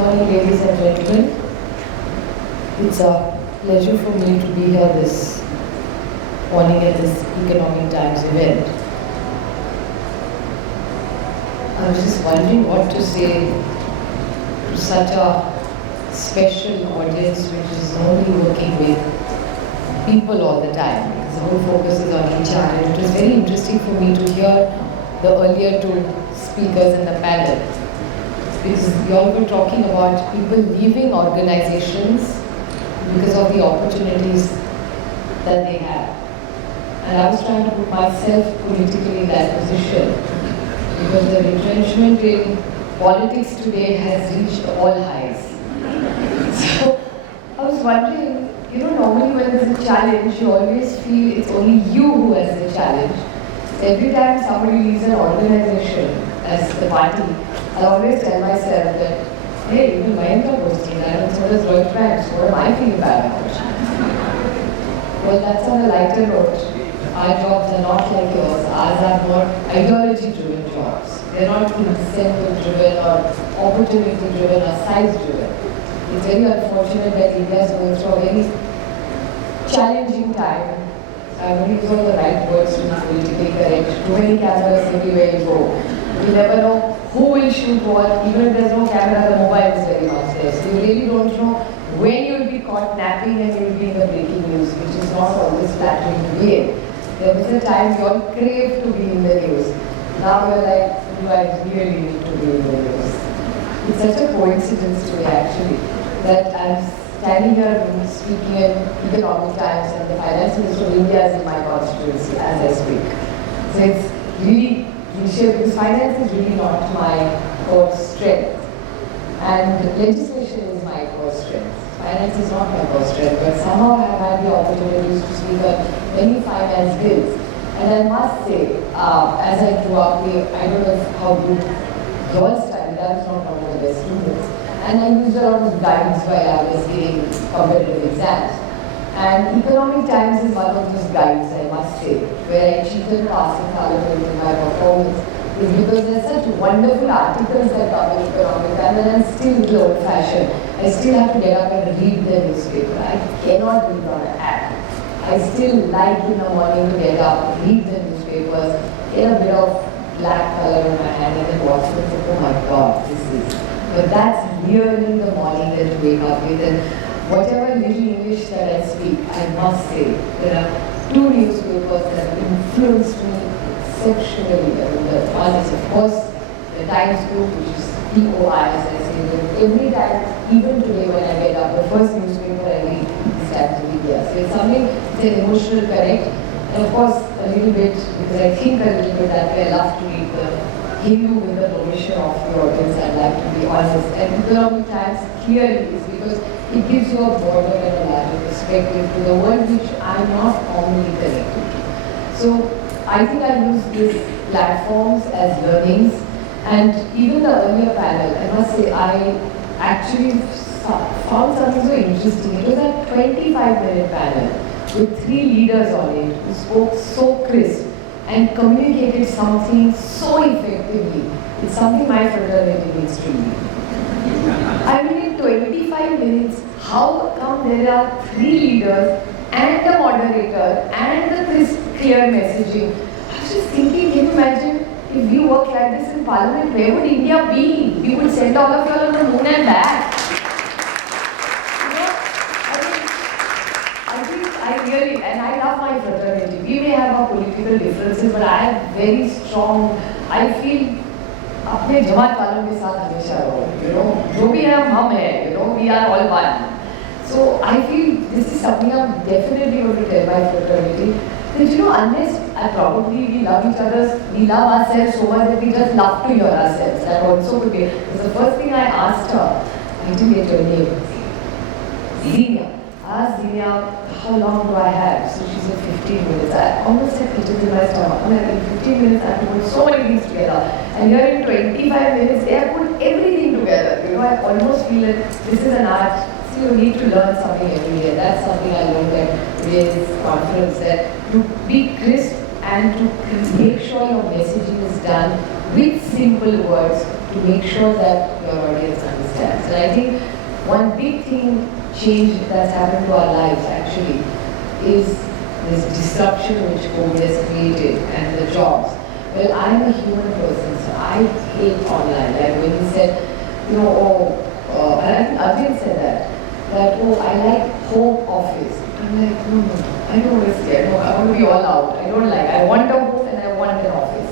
morning, ladies and gentlemen. It's a pleasure for me to be here this morning at this Economic Times event. I was just wondering what to say to such a special audience which is only working with people all the time, because the whole focus is on HR. And it was very interesting for me to hear the earlier two speakers in the panel, because we all were talking about people leaving organizations because of the opportunities that they have. And I was trying to put myself politically in that position, because the retrenchment in politics today has reached all highs. So I was wondering, normally when there's a challenge, you always feel it's only you who has the challenge. Every time somebody leaves an organization as the party, I always tell myself that, hey, even Mahendra posting that, and so does Roy Franks. What am I feeling bad about? Well, that's on a lighter note. Our jobs are not like yours. Ours are more ideology-driven jobs. They're not incentive-driven or opportunity-driven or size-driven. It's very unfortunate that India is going through a very challenging time. I don't use all the right words to be politically correct. Too many cameras everywhere you go. You never know who will shoot what. Even if there's no camera, the mobile is very much there. So you really don't know when you will be caught napping and you will be in the breaking news, which is not always flattering to be in. There was a time we all craved to be in the news. Now we're like, do I really need to be in the news? It's such a coincidence to me actually, that I'm standing here speaking in Economic Times and the Finance Minister of India is in my constituency as I speak. So it's really cliche because finance is really not my core strength. And legislation is my core strength. Finance is not my core strength, but somehow I've had the opportunities to speak on many finance bills. And I must say, as I grew up, I don't know how good you all studied, I was not one of the best students. And I used a lot of guides while I was giving competitive exams. And Economic Times is one of those guides, I must say, where I cheated passing color in my performance, is because there's such wonderful articles that come in Economic Times, and I'm still a little old-fashioned. I still have to get up and read the newspaper. I cannot read on an app. I still like in the morning to get up, read the newspapers, get a bit of black color in my hand, and then watch it and say, oh my God, this is. But that's really the morning that you wake up with. And whatever little English that I speak, I must say, there are two newspapers that have influenced me exceptionally. The one is, of course, the Times Group, which is TOI, as I say. Every time, even today when I get up, the first newspaper I read is Times of India. So it's something, it's an emotional connect. And of course, a little bit, because I think a little bit that way, I love to read the Hindu with the permission of the audience, I'd like to be honest. And Economic Times clearly is because it gives you a broader and a larger perspective to the world which I'm not commonly connected to. So I think I use these platforms as learnings, and even the earlier panel, I must say, I actually found something so interesting. It was a 25-minute panel with 3 leaders on it who spoke so crisp and communicated something so effectively. It's something my fraternity needs to do. I mean, in 25 minutes, how come there are 3 leaders and the moderator and the crisp, clear messaging? I was just thinking, can you imagine if we work like this in Parliament, where would India be? We would send all of you all on the moon and back. Really, and I love my fraternity. We may have our political differences, but I am very strong. I feel अपने जमात वालों के साथ हमेशा रहो. जो भी है हम हैं. We are all one. So I feel this is something I'm definitely going to tell my fraternity. That unless we love each other, we love ourselves so much that we just love to hear ourselves. That also could be. Because the first thing I asked her, I didn't get your name. Zenia. Asked Zenia, how long do I have? So she said 15 minutes. I almost had pictures in my stomach. I'm like, in 15 minutes I have to put so many things together. And here in 25 minutes, they have put everything together. I almost feel that this is an art. So you need to learn something every day. That's something I learned at today's conference, that to be crisp and to make sure your messaging is done with simple words to make sure that your audience understands. And I think one big thing change that's happened to our lives actually is this disruption which COVID has created and the jobs. Well, I'm a human person, so I hate online. Like when he said, and I think Arvind said that, I like home office. I'm like, no, I don't want to stay. No, I want to be all out. I want a home and I want an office.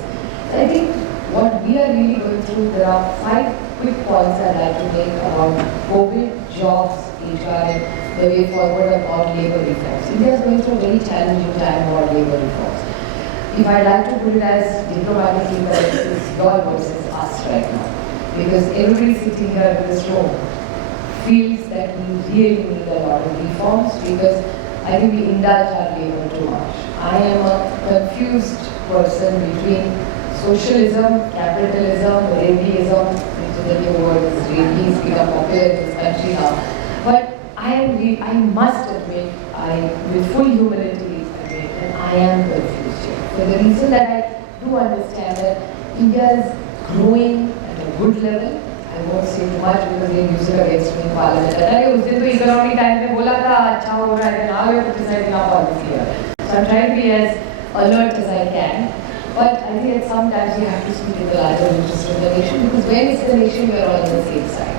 So I think what we are really going through, there are 5 quick points I'd like to make about COVID, jobs, HR, and the way forward about labor reforms. India is going through a very challenging time about labor reforms. If I'd like to put it as diplomatically correct, it's your versus us right now. Because everybody sitting here in this room feels that we really need a lot of reforms because I think we indulge our labor too much. I am a confused person between socialism, capitalism, rabiism, which is the new word, is rabies become popular in this country now. But I must admit, with full humility, and I am confused here. For the reason that I do understand that India is growing at a good level. I won't say too much because they use it against me in Parliament. उस दिन तो economic time में बोला था अच्छा हो रहा है, now you have to criticise our policy here. So I'm trying to be as alert as I can. But I think that sometimes we have to speak in the larger interest of the nation because when it's the nation, we are all on the same side.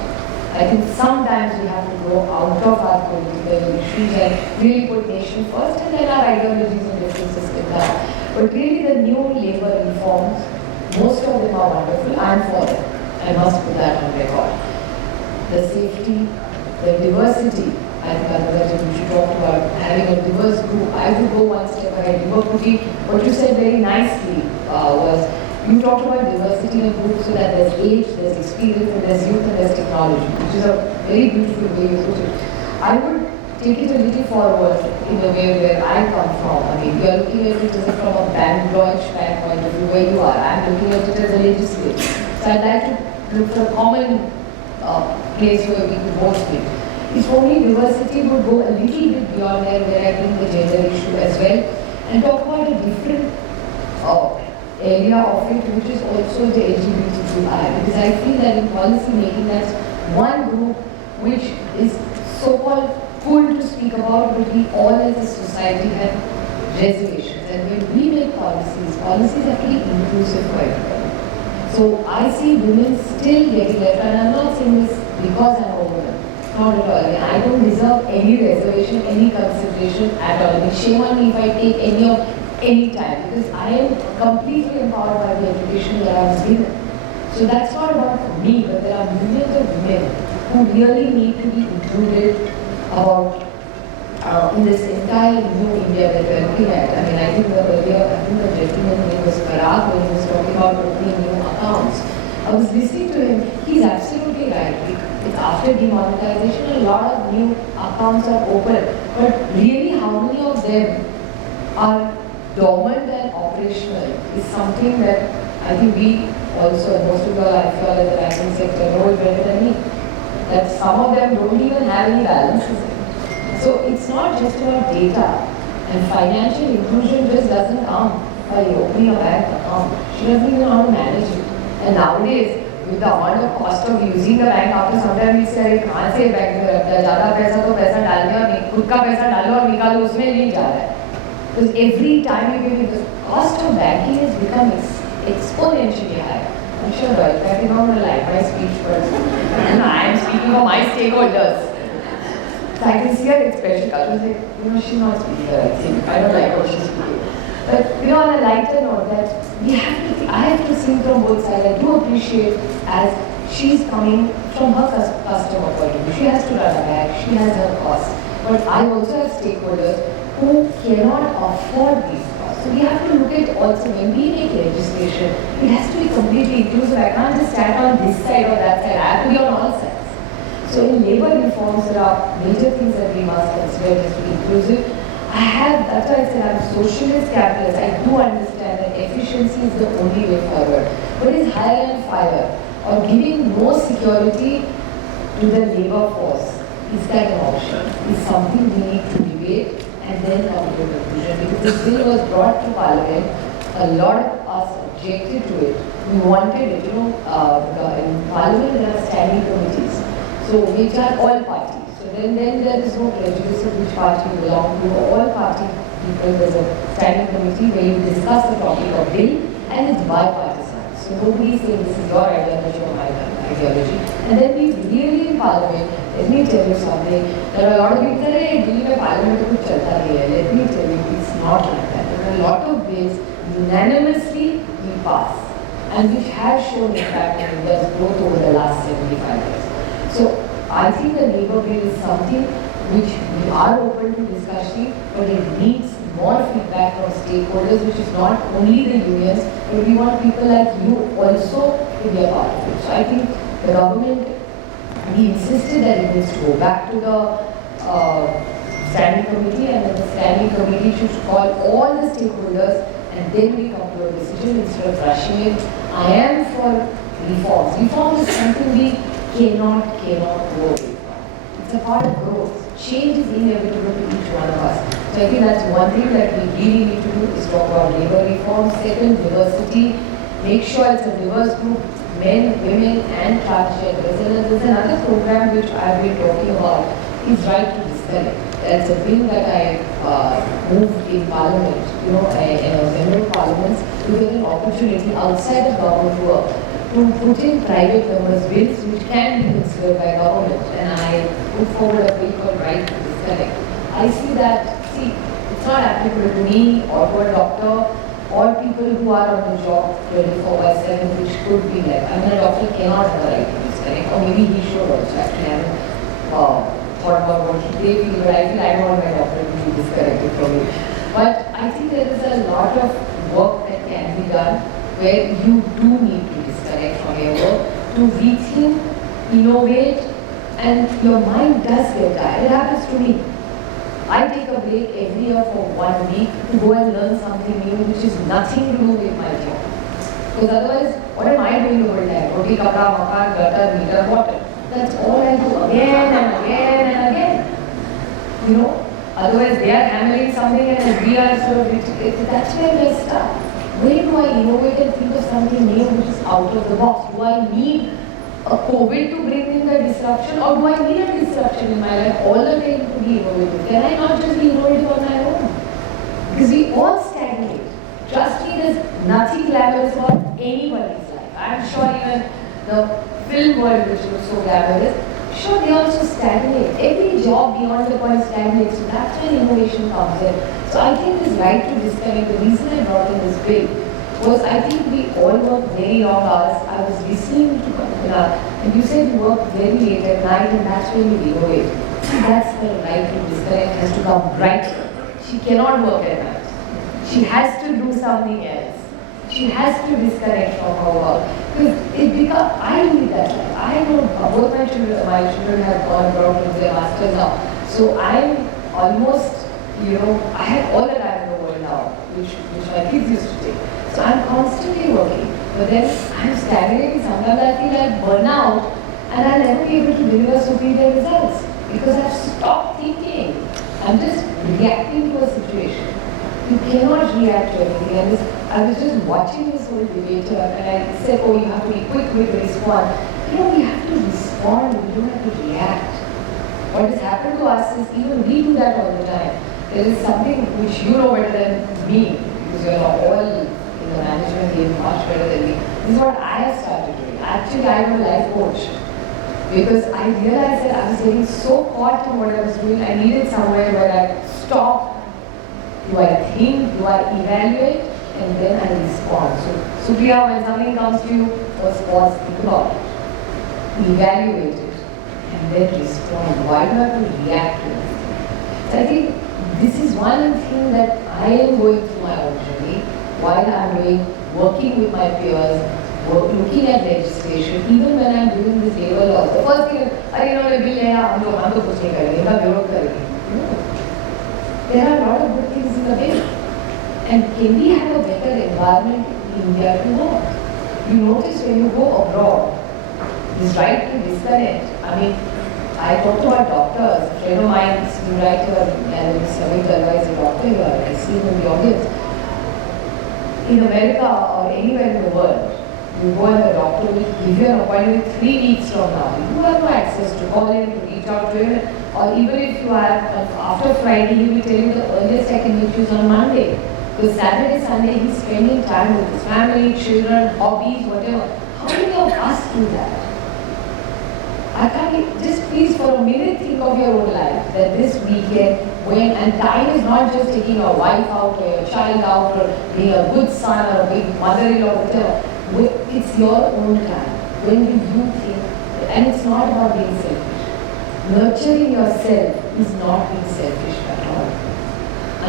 I think sometimes we have to go out of our political issues and really put nation first and then our ideologies and differences can come. But really the new labor reforms, most of them are wonderful. I'm for them. I must put that on record. The safety, the diversity. I think Adhikaji, we should talk about having a diverse group. I would go one step ahead. What you said very nicely was, you talked about diversity in a group so that there's age, there's experience, and there's youth, and there's technology, which is a very beautiful way you put it. I would take it a little forward in the way where I come from. I mean, we are looking at it as from a bank point of view where you are. I'm looking at it as a legislator. So I'd like to look for a common place where we could both meet. If only diversity would go a little bit beyond there, where I bring the gender issue as well, and talk about a different area of it, which is also the LGBTQI. Because I feel that in policy making, that's one group which is so-called cool to speak about, but we all as a society have reservations. And when we make policies have to be inclusive for everybody. So I see women still getting left, and I'm not saying this because I'm a woman. Not at all. I don't deserve any reservation, any consideration at all. I mean, shame on me if I take any time, because I am completely empowered by the education that I was given. So that's not about me, but there are millions of women who really need to be included in this entire new India that we're looking at. I mean, I think the gentleman's name was Parag when he was talking about opening new accounts. I was listening to him. He's absolutely right. It's after demonetization, a lot of new accounts are open. But really, how many of them are dormant and operational is something that I think we also, and most people I feel in the banking sector know better than me, that some of them don't even have any balances. So it's not just about data, and financial inclusion just doesn't come by opening a bank account. She doesn't even know how to manage it. And nowadays, with the amount of cost of using the bank, after some time we say, कहाँ से bank में रखता है? ज़्यादा पैसा तो पैसा डालने और खुद का पैसा डालो और निकालो उसमें नहीं जा रहा है. Because every time you give it, the cost of banking has become exponentially high. I'm sure I did not like my speech, but I am speaking for my stakeholders. So I can see her expression. I was like, she's not speaking her, I think. I don't like how she's speaking. But on a lighter note, that I have to see from both sides. I do appreciate as she's coming from her customer point of view. She has to run a bank, she has her costs. But I also have stakeholders who cannot afford these costs. So we have to look at also when we make legislation, it has to be completely inclusive. I can't just stand on this side or that side. I have to be on all sides. So in labor reforms, there are major things that we must consider just to be inclusive. That's why I said I'm socialist capitalist. I do understand that efficiency is the only way forward. But is hire and fire or giving no security to the labor force, is that an option? Is something we need to debate and then come to a conclusion. Because this bill was brought to Parliament, a lot of us objected to it. We wanted it, in Parliament there are standing committees, so which are all parties. So then there is no prejudice of which party you belong to. All party people, there's a standing committee where you discuss the topic of bill and it's bipartisan. So nobody is saying this is your ideology or my ideology. And then we really in Parliament, let me tell you something, there are a lot of people that say, Delhi mein Parliament kuch chalta nahi hai. Let me tell you, it's not like that. There are a lot of bills unanimously we pass, and which has shown impact in India's growth over the last 75 years. So I think the labour bill is something which we are open to discussing, but it needs more feedback from stakeholders, which is not only the unions, but we want people like you also to be a part of it. So I think the government, we insisted that it needs to go back to the standing committee, and then the standing committee should call all the stakeholders and then we come to a decision instead of rushing it. I am for reforms. Reform is something we cannot go away from. It's a part of growth. Change is inevitable to each one of us. So I think that's one thing that we really need to do is talk about labour reform. Second, diversity. Make sure it's a diverse group, men, women and transgenders. And there's another program which I've been talking about, is right to disconnect. That's a bill that I moved in Parliament, in a member of Parliament, to get an opportunity outside of government work to put in private members' bills which can be considered by government. And I put forward a bill called Right to Disconnect. I see that, it's not applicable to me or to a doctor or people who are on the job 24/7, which could be like, I mean, a doctor cannot have a right to disconnect, or maybe he should also actually have thought about what they feel, but I feel I don't want my doctor to be disconnected from me. But I think there is a lot of work that can be done where you do need to disconnect from your work to rethink, innovate, and your mind does get tired. It happens to me. I take a break every year for 1 week to go and learn something new which is nothing to do with my job. Because otherwise, what am I doing the whole time? Roti, kapra, makan, gutter, meter, water. That's all I do again and again and again. Otherwise they are handling something and we are sort of, that's where we're stuck. Where do I innovate and think of something new which is out of the box? Do I need a COVID to bring in the disruption, or do I need a disruption in my life all the time to be innovative? Can I not just be innovative on my own? Because we all stagnate. Trust me, there's nothing glamorous about anybody's life. I'm sure even the film world, which was so glamorous, sure they also stagnate. Every job beyond the point stagnates. So that's when innovation comes in. So I think this right to disconnect, the reason I brought in this bill was I think we all work very long hours. I was listening to and you said you work very late at night and that's when you innovate. That's the right to disconnect has to come right. She cannot work at night. She has to do something else. She has to disconnect from her work. Because it becomes, I need that life. I know both my children have gone abroad to their masters now. So I'm almost, I have all the time in the world now, which my kids used to take. So I'm constantly working. But then I'm stagnating. Sometimes I feel like burnout and I'll never be able to deliver superior results because I've stopped thinking. I'm just reacting to a situation. You cannot react to anything. I was just watching this whole debate and I said, you have to be quick, respond. We have to respond, we don't have to react. What has happened to us is even we do that all the time. There is something which you know better than me, because you're all in the management game much better than me. This is what I have started doing. Actually, I'm a life coach. Because I realized that I was getting so caught in what I was doing, I needed somewhere where I stop. Do I think? Do I evaluate? And then I respond. So, Supriya, when something comes to you, first pause, think about it. Evaluate it. And then respond. Why do I have to react to it? So I think this is one thing that I am going through my own journey while I'm working with my peers, looking at legislation, even when I'm doing this labor laws. The first thing is, bill hai, hum to kuch nahi karenge, inka virodh karenge. There are a lot of good things in the bill. And can we have a better environment in India to work? You notice when you go abroad, this right to disconnect. I talk to our doctors. A friend of mine, you write here, and Samit Alva is a doctor here, I see him in the audience. in America or anywhere in the world, you go and the doctor will give you an appointment 3 weeks from now. You have no access to call him, to reach out to him, or even if you have, after Friday, he will tell you the earliest I can meet you is on Monday. Because Saturday, Sunday, he's spending time with his family, children, hobbies, whatever. How many of us do that? I can't, just please for a minute think of your own life, that this weekend, when, and time is not just taking your wife out or your child out or being a good son or a big mother-in-law, whatever. It's your own time. When do you think, and it's not about being selfish. Nurturing yourself is not being selfish at all.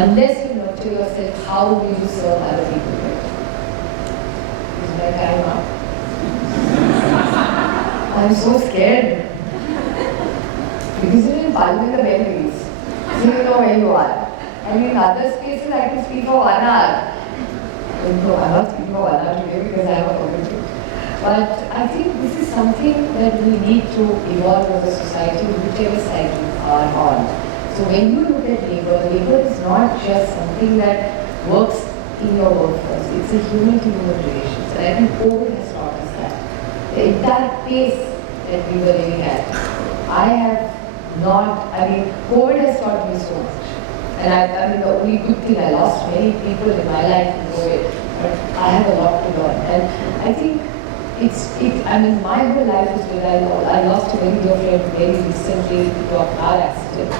Unless you nurture yourself, how will you serve other people better? Is my time up? I'm so scared. Because you're in Parliament the memories. So you know where you are. And in other spaces I can speak for 1 hour. No, I'm not speaking for 1 hour today because I have a commitment. But I think this is something that we need to evolve as a society, whichever side we are on. So when you look at labor is not just something that works in your workforce. It's a human-to-human relations. And I think COVID has taught us that. The entire pace that we were living at. COVID has taught me so much. And I mean, the only good thing, I lost many people in my life in COVID, but I have a lot to learn. And I think my whole life is good. I lost a very dear friend very recently to a car accident.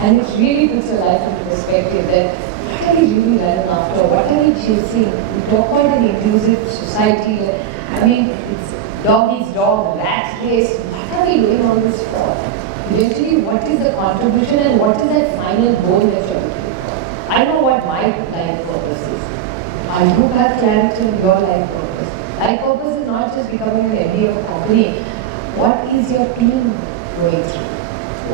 And it really puts your life into perspective that what are we really running after? What are we chasing? We talk about an inclusive society. I mean, it's dog eats dog, rat race. What are we doing all this for? Eventually, what is the contribution and what is that final goal that you're looking for? I know what my life purpose is. I do have clarity on your life purpose. Life purpose is not just becoming an MD of a company. What is your team going through?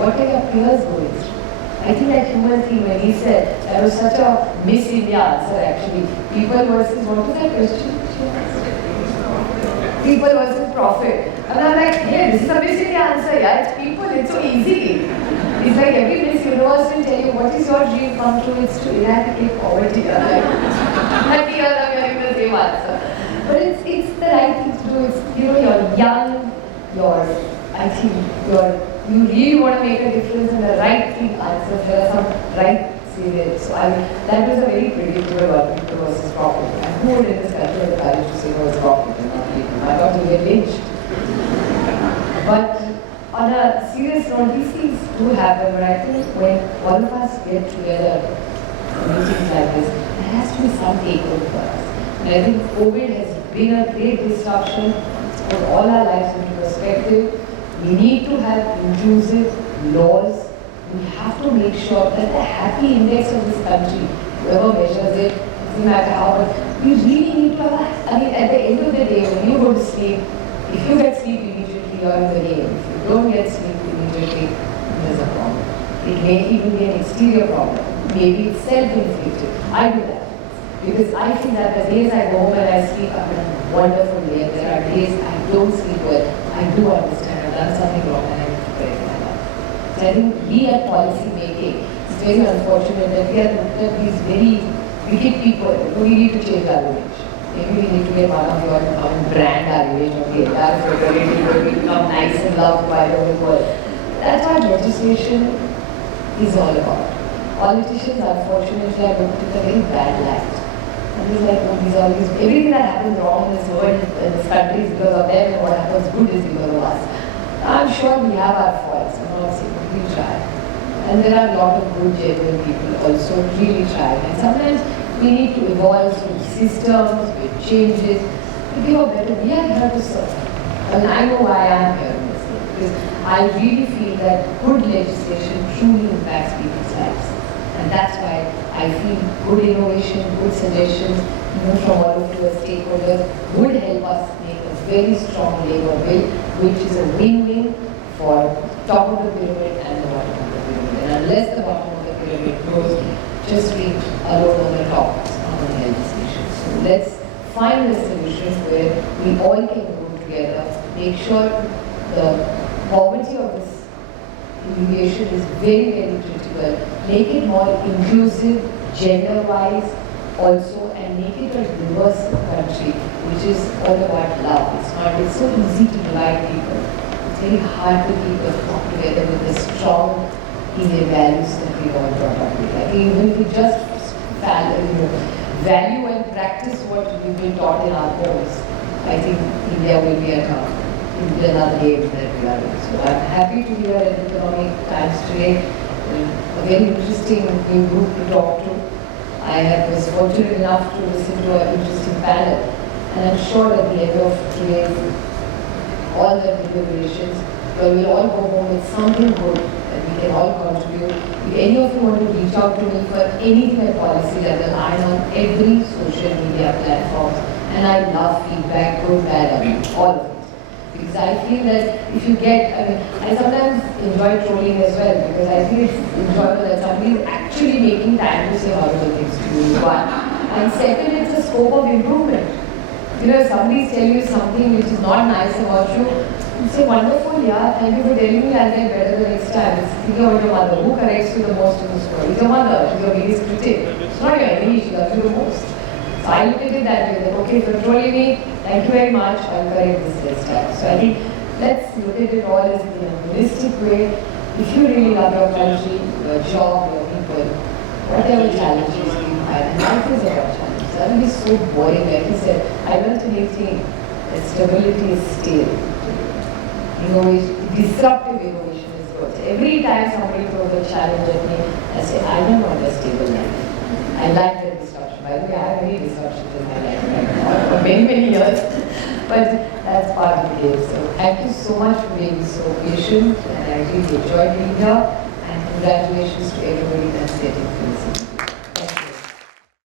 What are your peers going through? I think that human thing when he said, that was such a Miss India answer actually. People versus, what was that question? People versus profit. And I'm like, yeah, this is a Miss India answer, yeah, it's people, it's so easy. It's like every Miss Universe will tell you, what is your dream come true? It's to eradicate poverty. I'm like, but here I'm hearing the same answer. But it's the right thing to do. It's, you're young, you really want to make a difference and the right thing answers. There are some right serious. So that was a very predictable one, people versus profit. And who would in this country have the courage to say it was profit and not people? I thought you were lynched. But on a serious note, these things do happen, but I think when all of us get together in meetings like this, there has to be some takeover for us. And I think COVID has been a great disruption. It's put all our lives into perspective. We need to have inclusive laws. We have to make sure that the happy index of this country, whoever measures it, doesn't matter how, but we really need to have at the end of the day, when you go to sleep, if you get sleep immediately, you're in the game. If you don't get sleep immediately, there's a problem. It may even be an exterior problem. Maybe it's self-inflicted. I do that. Because I feel that the days I go home and I sleep, I'm in a wonderful day. And there are days I don't sleep well. I do understand I've done something wrong and I need to correct my life. So I think we at policy making, it's very unfortunate that we have looked at these very wicked people who we need to change our image. Maybe we need to get one of your brand our image of the entire fraternity where we become nice and loved by the whole world. That's what legislation is all about. Politicians, unfortunately, are looked at a very bad light. And it's like, everything that happens wrong in this world, in this country is because of them, and what happens good is because of us. I'm sure we have our faults, I'm not saying, but we try. And there are a lot of good, genuine people also really try. And sometimes we need to evolve through systems, with changes, to give a better, we are here to serve. And I know why I am here in this thing, because I really feel that good legislation truly impacts people's lives. And that's why I feel good innovation, good suggestions, even from all of you as stakeholders, would help us make a very strong labor bill, which is a win-win for top of the pyramid and the bottom of the pyramid. And unless the bottom of the pyramid grows, just reach alone on the top, it's not going to help this issue. So let's find a solution where we all can go together, make sure the poverty of this alleviation is very, very critical. Make it more inclusive, gender-wise, also and make it a diverse country, which is all about love. It's so easy to divide people. It's very hard to keep them come together with the strong Indian values that we all brought up with. I think even if we just value and practice what we've been taught in our homes, I think India will be another game that we are in. So I'm happy to be here at Economic Times today. A very interesting new group to talk to. I was fortunate enough to listen to an interesting panel, and I'm sure at the end of today, all the deliberations, we'll all go home with something good that we can all contribute. If any of you want to reach out to me for anything at policy level, I'm on every social media platform, and I love feedback, good, bad, all of it. Because I feel that if you get, I sometimes enjoy trolling as well, because I think it's enjoyable that somebody is actually making time to say horrible things to you. One. And second, it's a scope of improvement. If somebody is telling you something which is not nice about you, you say, wonderful, yeah, thank you for telling me, I'll get better the next time. Think about your mother. Who corrects you the most in this world? It's your mother. She's your biggest critic. It's not your enemy, she loves you the most. So I look at it that way, that okay, if you're trolling me, thank you very much, I'll correct this next time. So I think let's look at it all as in a holistic way. If you really love your country, your job, your people, whatever challenges you have, and life is about challenges. That will be so boring. Like you said, I learned a new thing, that stability is stale. Innovation, disruptive innovation is good. So every time somebody throws a challenge at me, I say, I don't want a stable life. I like the disruption. By the way, I have many disruptions in my life right now for many, many years. But that's part of the game. So thank you so much for being so patient, and I really enjoyed being here. And congratulations to everybody that's getting things.